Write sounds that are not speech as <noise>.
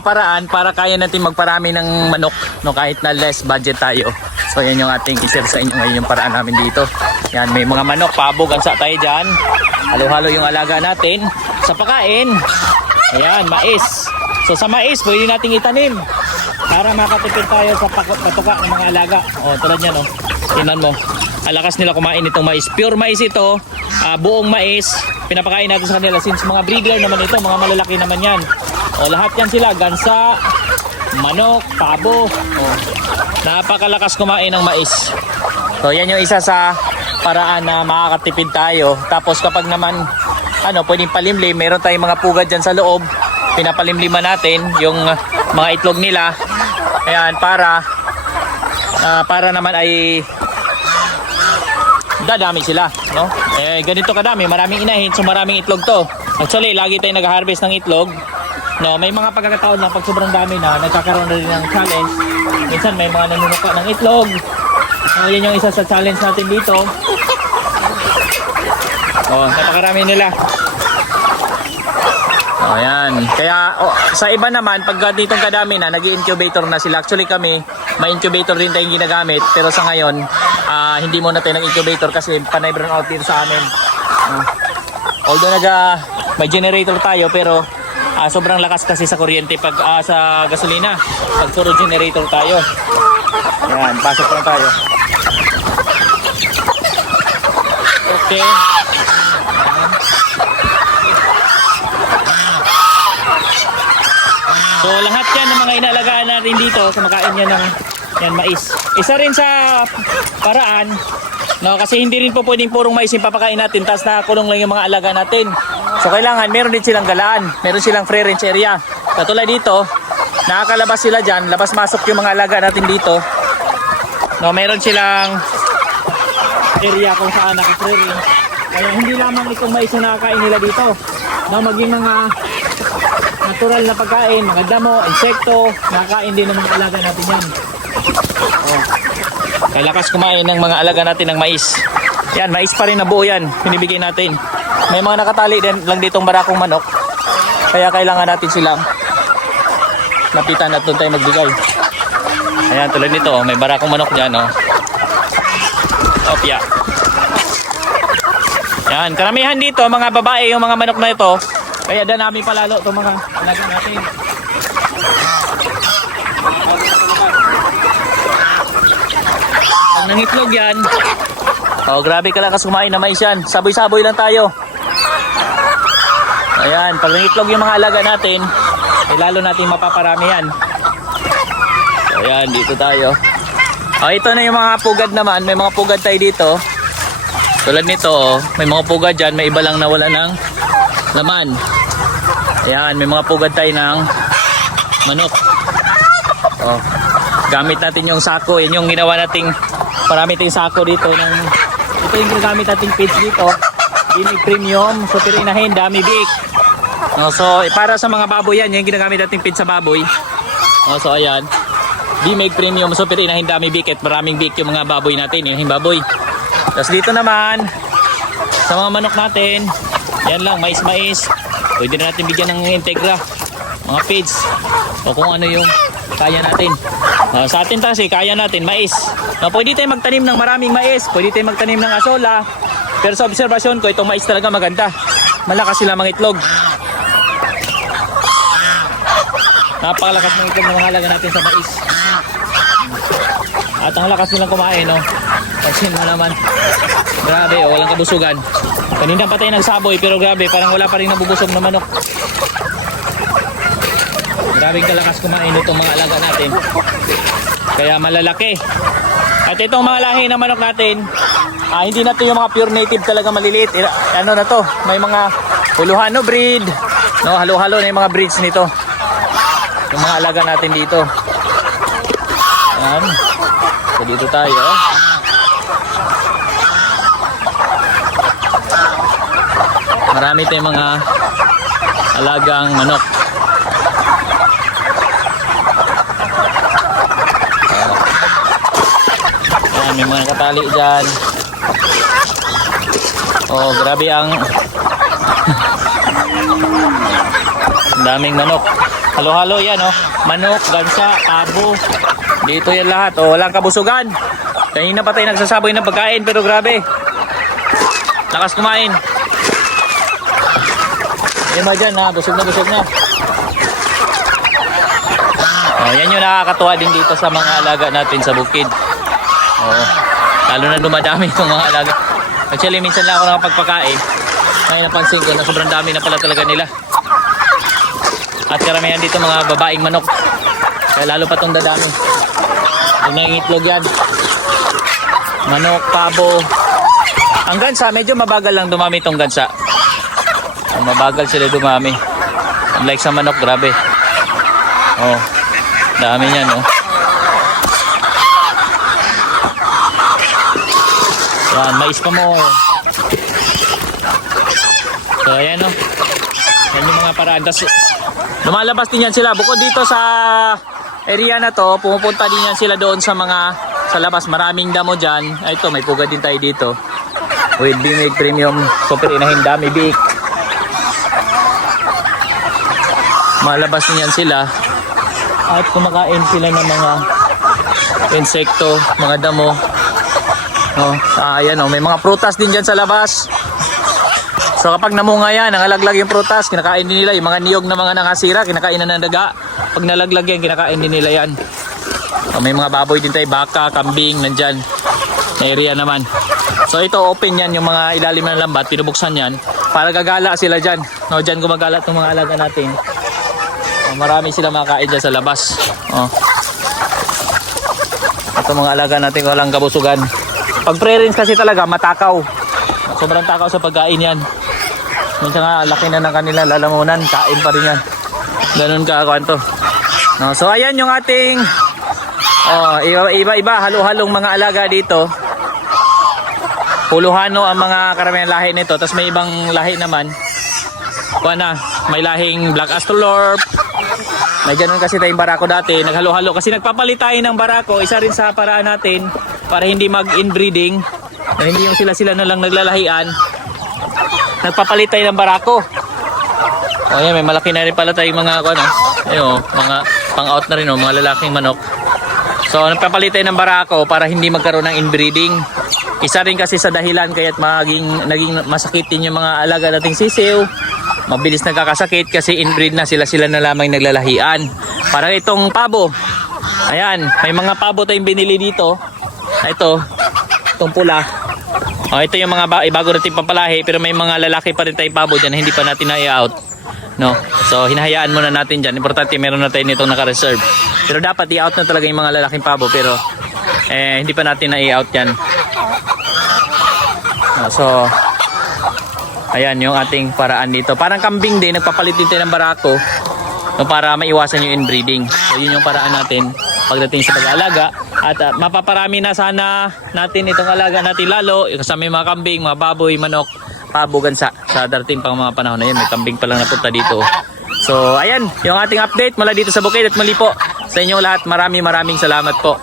paraan para kaya natin magparami ng manok no kahit na less budget tayo. So yan yung ating i-share sa inyo ngayon yung paraan namin dito. Yan may mga manok, pabog, ansa tayo dyan. Halo-halo yung alaga natin. Sa pakain, ayan, mais. So sa mais, pwede nating itanim para makatipid tayo sa patuka ng mga alaga. O tulad yan o. Tingnan mo. Alakas nila kumain itong mais. Pure mais ito. ah, buong mais. Pinapakain natin sa kanila since mga breeder naman ito. Mga malalaki naman yan. O lahat yan sila. Gansa, manok, pabo. O, napakalakas kumain ng mais. So yan yung isa sa paraan na makakatipid tayo. Tapos kapag naman ano, pwedeng palimlim, meron tayong mga pugad dyan sa loob. Pinapalimliman natin yung uh, mga itlog nila. Ayan, para ah, para naman ay dadami sila, no? Eh, ganito kadami, maraming inahin, so maraming itlog to. Actually, lagi tayong nag-harvest ng itlog. No, may mga pagkakataon na pag sobrang dami na, nagkakaroon na rin ng challenge. Minsan may mga nanunuka ng itlog. So, yan yung isa sa challenge natin dito. Oh, napakarami nila. Oh, yan. Kaya oh, sa iba naman, pag ditong kadami na, nag incubator na sila. Actually kami, may incubator din tayong ginagamit. Pero sa ngayon, ah, hindi muna tayo nag-incubator kasi panay brown out dito sa amin. Ah. although nag, ah, may generator tayo, pero ah, sobrang lakas kasi sa kuryente pag ah, sa gasolina. Pag puro generator tayo. Yan, pasok lang tayo. Okay. So lahat yan ng mga inalagaan natin dito, kumakain yan ng yan mais. Isa rin sa paraan, no, kasi hindi rin po pwedeng purong mais yung papakain natin, tapos nakakulong lang yung mga alaga natin. So kailangan meron din silang galaan, meron silang free range area. Katulad dito, nakakalabas sila dyan, labas-masok yung mga alaga natin dito. No, meron silang area kung saan naka-free range. Kaya hindi lamang itong mais na nakakain nila dito. No, maging mga natural na pagkain, mga damo, insekto, nakakain din ng mga alaga natin yan. Oh. Kaya lakas kumain ng mga alaga natin ng mais. Yan, mais pa rin na buo yan, pinibigay natin. May mga nakatali din lang ditong barakong manok. Kaya kailangan natin silang lapitan at doon tayo magbigay. Ayan, tulad nito, may barakong manok dyan. Oh. Opya. Yan, karamihan dito, mga babae, yung mga manok na ito, kaya danami palalo itong mga alaga natin. Pag nangitlog yan, oh grabe ka lang kumain na mais yan. Saboy-saboy lang tayo. Ayan, pag nangitlog yung mga alaga natin, eh, lalo natin mapaparami yan. So, ayan, dito tayo. Oh, ito na yung mga pugad naman. May mga pugad tayo dito. Tulad nito, oh, may mga pugad dyan. May iba lang nawala ng laman. Ayan, may mga pugad tayo ng manok. Oh, gamit natin yung sako. Yan yung ginawa nating marami tayong sako dito. Ng, ito yung ginagamit nating page dito. Ginig premium, so pirinahin, dami big. No, so, eh, para sa mga baboy yan, yung ginagamit nating page sa baboy. No, so, ayan. Bimig premium, so pirinahin, dami big at maraming big yung mga baboy natin. Yung baboy. Tapos dito naman, sa mga manok natin, yan lang, mais-mais. Pwede na natin bigyan ng Integra, mga feeds, o kung ano yung kaya natin. Ah, sa atin kasi, kaya natin, mais. No, pwede tayo magtanim ng maraming mais, pwede tayo magtanim ng asola. Pero sa obserbasyon ko, itong mais talaga maganda. Malakas sila mga itlog. Napakalakas ng itlog ng mga halaga natin sa mais. At ang lakas nilang kumain, no? Pansin mo naman. Grabe, oh, walang kabusugan. Kanina pa tayo nagsaboy, pero grabe, parang wala pa rin nabubusog na manok. Grabe kalakas kumain itong mga alaga natin. Kaya malalaki. At itong mga lahi ng manok natin, ah, hindi na to yung mga pure native talaga maliliit. Ano na to, may mga huluhano breed. No, halo-halo na yung mga breeds nito. Yung mga alaga natin dito. Yan. So dito tayo. Marami tayong mga alagang manok. May mga nakatali dyan. Oh, grabe ang <laughs> daming manok. Halo-halo yan, oh. Manok, gansa, tabo. Dito yan lahat. Oh, walang kabusugan. Kanina pa tayo nagsasaboy ng pagkain, pero grabe. Lakas kumain. Yan ba dyan, ha? Busog na, busog na. Oh, yan yung nakakatuwa din dito sa mga alaga natin sa bukid. Oh, lalo na dumadami itong mga alaga. Actually, minsan lang ako nakapagpakain. Ngayon napansin ko na sobrang dami na pala talaga nila. At karamihan dito mga babaeng manok. Kaya lalo pa itong dadami. Yung nangingitlog yan. Manok, pabo. Ang gansa, medyo mabagal lang dumami itong gansa. Mabagal sila dumami. Unlike sa manok, grabe. Oh, dami niyan, oh. Yan, mais pa mo. So, ayan, oh. Yan yung mga paraan. Tapos, lumalabas din yan sila. Bukod dito sa area na to, pumupunta din yan sila doon sa mga sa labas. Maraming damo dyan. Ay, ito, may pugad din tayo dito. With Bimig Premium Super Inahin Dami Big. Malabas din yan sila. At kumakain sila ng mga insekto, mga damo. No, ah, ayan oh, may mga prutas din diyan sa labas. So kapag namunga yan, nangalaglag yung prutas, kinakain din nila. Yung mga niyog na mga nangasira, kinakain na ng daga. Pag nalaglag yan, kinakain din nila yan. So, may mga baboy din tayo, baka, kambing, nandyan. Area naman. So ito, open yan, yung mga ilalim ng lambat, pinubuksan yan. Para gagala sila dyan. No, dyan gumagala itong mga alaga natin. Oh, marami sila makakain dyan sa labas. Oh. Ito mga alaga natin walang kabusugan. Pag pre-rinse kasi talaga matakaw. Sobrang takaw sa pagkain yan. Minsan nga laki na ng kanila lalamunan, kain pa rin yan. Ganun ka kwanto. No, so ayan yung ating oh, iba-iba halo-halong mga alaga dito. Puluhano ang mga karamihan lahi nito. Tapos may ibang lahi naman. Kuha na, may lahing Black Astrolorp, may ganun kasi tayong barako dati, naghalo-halo kasi nagpapalit tayo ng barako, isa rin sa paraan natin para hindi mag-inbreeding, na hindi yung sila-sila na lang naglalahian. Nagpapalit tayo ng barako. O yan, may malaki na rin pala tayong mga ano, ayun, mga pang-out na rin, oh, mga lalaking manok. So, nagpapalit tayo ng barako para hindi magkaroon ng inbreeding. Isa rin kasi sa dahilan kaya't maging, naging masakitin yung mga alaga nating sisiw. Mabilis nagkakasakit kasi inbreed na sila-sila na lamang naglalahian. Parang itong pabo. Ayan, may mga pabo tayong binili dito. Ito, itong pula. Oh, ito yung mga ba- bago natin pampalahi pero may mga lalaki pa rin tayong pabo dyan hindi pa natin na-out. No? So, hinahayaan muna natin dyan. Importante, meron na tayo nitong naka-reserve. Pero dapat i-out na talaga yung mga lalaking pabo pero eh, hindi pa natin na-i-out yan. Ah, so, ayan yung ating paraan dito. Parang kambing din, nagpapalit din tayo ng barako no, para maiwasan yung inbreeding. So, yun yung paraan natin pagdating sa pag-aalaga. At ah, mapaparami na sana natin itong alaga natin lalo. Kasama yung mga kambing, mga baboy, manok, pabo, gansa. Sa darating pang mga panahon na yun, may kambing pa lang napunta dito. So, ayan, yung ating update mula dito sa bukid at muli po sa inyong lahat. Maraming maraming salamat po.